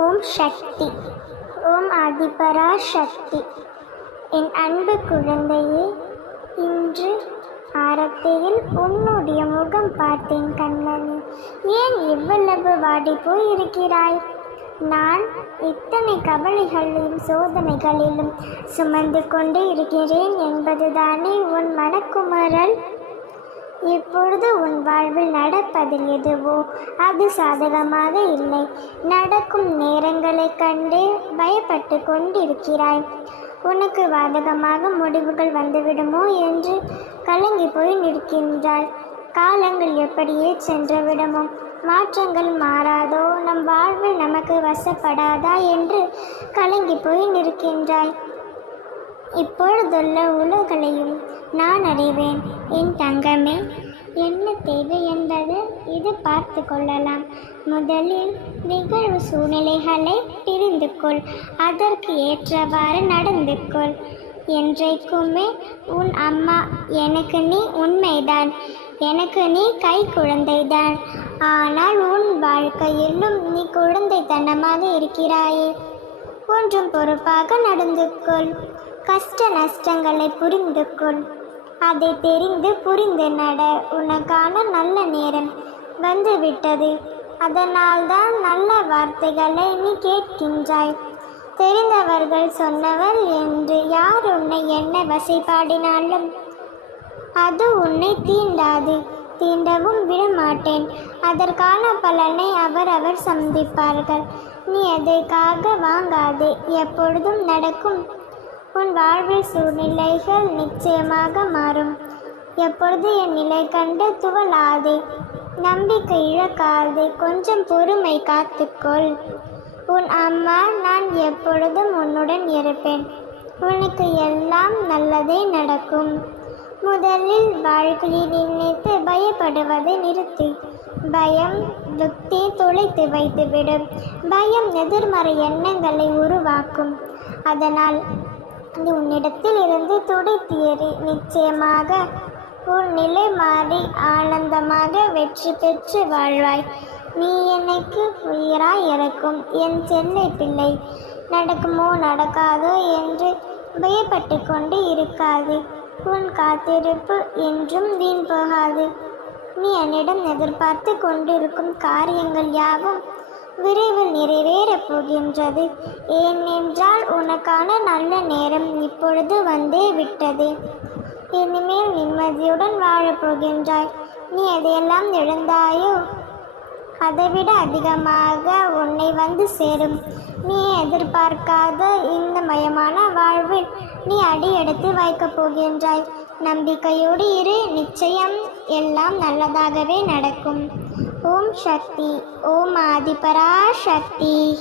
ஓம் சக்தி. ஓம் ஆதிபரா சக்தி. என் அன்பு குழந்தையே இன்று ஆரத்தையில் உன்னுடைய முகம் பார்த்தேன் கண்ணனே. ஏன் இவ்வளவு வாடி போய் இருக்கிறாய் நான் இத்தனை கவலைகளிலும் சோதனைகளிலும் சுமந்து கொண்டு இருக்கிறேன் என்பதுதானே உன் மனக்குமரல்? இப்பொழுது உன் வாழ்வில் நடப்பதில் எதுவோ அது சாதகமாக இல்லை. நடக்கும் நேரங்களைக் கண்டு பயப்பட்டு கொண்டிருக்கிறாய். உனக்கு பாதகமாக முடிவுகள் வந்துவிடுமோ என்று கலங்கி போய் நிற்கின்றாய். காலங்கள் எப்படியே சென்று விடுமோ? மாற்றங்கள் மாறாதோ? நம் வாழ்வில் நமக்கு வசப்படாதா என்று கலங்கி போய் நிற்கின்றாய். இப்பொழுதுள்ள உலகளையும் நான் அறிவேன். என் தங்கமே என்ன தேவை என்பது இது பார்த்து கொள்ளலாம். முதலில் நிகழ்வு சூழ்நிலைகளை பிரிந்து கொள். அதற்கு ஏற்றவாறு நடந்து கொள். என்றைக்குமே உன் அம்மா எனக்கு நீ உண்மைதான். எனக்கு நீ கை குழந்தைதான். ஆனால் உன் வாழ்க்கையிலும் நீ குழந்தைத்தனமாக இருக்கிறாயே. ஒன்றும் பொறுப்பாக நடந்து கொள். கஷ்ட நஷ்டங்களை புரிந்து கொள். அதை தெரிந்து புரிந்து நட. உனக்கான நல்ல நேரம் வந்துவிட்டது. அதனால்தான் நல்ல வார்த்தைகளை நீ கேட்கின்றாய். தெரிந்தவர்கள் சொன்னவர் என்று யார் உன்னை என்ன வசைப்பாடினாலும் அது உன்னை தீண்டாது. தீண்டவும் விடமாட்டேன். அதற்கான பலனை அவர் அவர் சந்திப்பார்கள். நீ எதற்காக வாங்காதே. எப்பொழுதும் நடக்கும். உன் வாழ்வில் சூழ்நிலைகள் நிச்சயமாக மாறும். எப்பொழுது என் நிலை கண்டு துவளாதே நம்பிக்கை இழக்காதே கொஞ்சம் பொறுமை காத்துக்கொள். உன் அம்மா நான் எப்பொழுதும் உன்னுடன் இருப்பேன். உனக்கு எல்லாம் நல்லதே நடக்கும். முதலில் வாழ்க்கையை நினைத்து பயப்படுவதை நிறுத்தி. பயம் துக்தி தொலைத்து வைத்துவிடும். பயம் எதிர்மறை எண்ணங்களை உருவாக்கும். அதனால் அது உன்னிடத்தில் இருந்து துடைத்து நிச்சயமாக உன் நிலை மாறி ஆனந்தமாக வெற்றி பெற்று வாழ்வாய். நீ எனக்கு உயிராய் இருக்கும் என் சென்னை பிள்ளை நடக்குமோ நடக்காதோ என்று பயப்பட்டு கொண்டு இருக்காது. உன் காத்திருப்பு என்றும் வீண் போகாது. நீ என்னிடம் எதிர்பார்த்து கொண்டிருக்கும் காரியங்கள் யாவும் விரைவில் நிறைவேறப் போகின்றது. ஏனென்றால் உனக்கான நல்ல நேரம் இப்பொழுது வந்தே விட்டது. இனிமேல் நிம்மதியுடன் வாழப்போகின்றாய் நீ எதையெல்லாம் இழந்தாயோ அதைவிட அதிகமாக உன்னை வந்து சேரும். நீ எதிர்பார்க்காத இந்த மயமான வாழ்வில் நீ அடி எடுத்து வைக்கப் போகின்றாய். நம்பிக்கையோடு இரு நிச்சயம் எல்லாம் நல்லதாகவே நடக்கும். ஓம் சக்தி ஓம் ஆதிபரா சக்தி